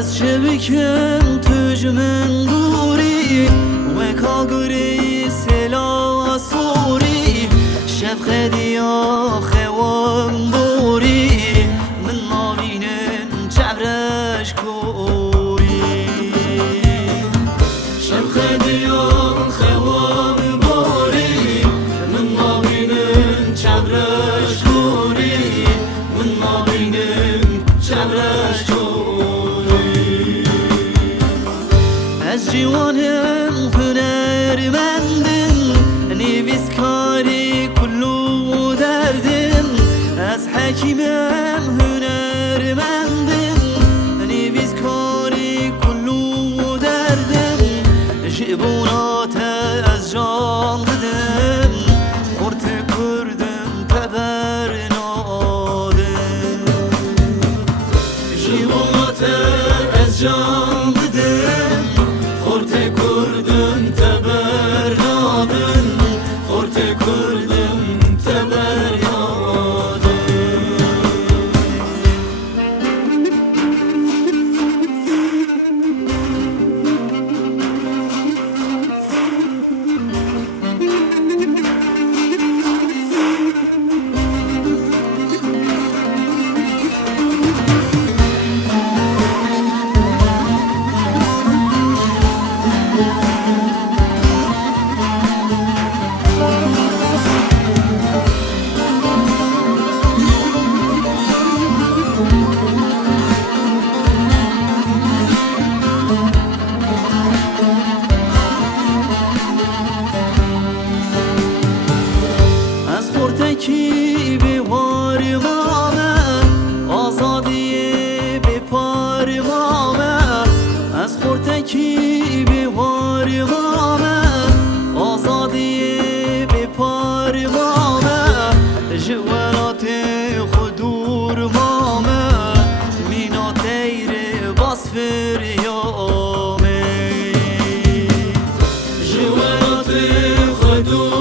از شبکم تجمن دوری و کاغری سلا سوری شب خدیا خوان دوری من نابینن چبرش کوری شب خدیا خوان دوری من نابینن چبرش کوری من نابینن چبرش کوری از جوانم هنرمندم نویسکاری کلو دردم از حکیمم هنرمندم نویسکاری کلو دردم جبونات از جان ددم خورت کردم تبر نادم جبونات از جان ددم خورت کردم تبر نادم خورت کردم تبر نادم کی به وار مامه آزادی به پار مامه از خورتکی به وار مامه آزادی به پار مامه جوانات خدور مامه مینا تیر باسفر یامه جوانات خدور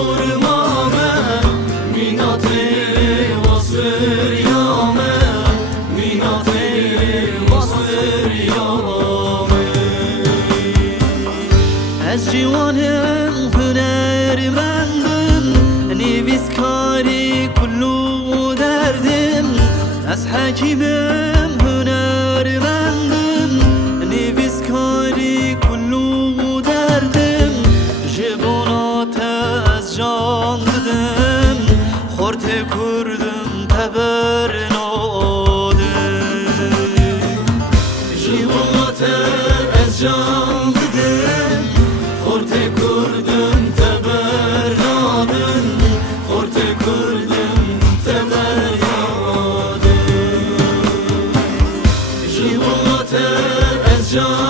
از جوانم هنرمندم نویسکاری کلو دردم از حکیمم هنرمندم نویسکاری کلو دردم جبونات از جان ددم خورت کردم تبر نادم جبونات از جان ددم خورت کردم تبر نادم خورت کردم تبر نادم جوانات از جان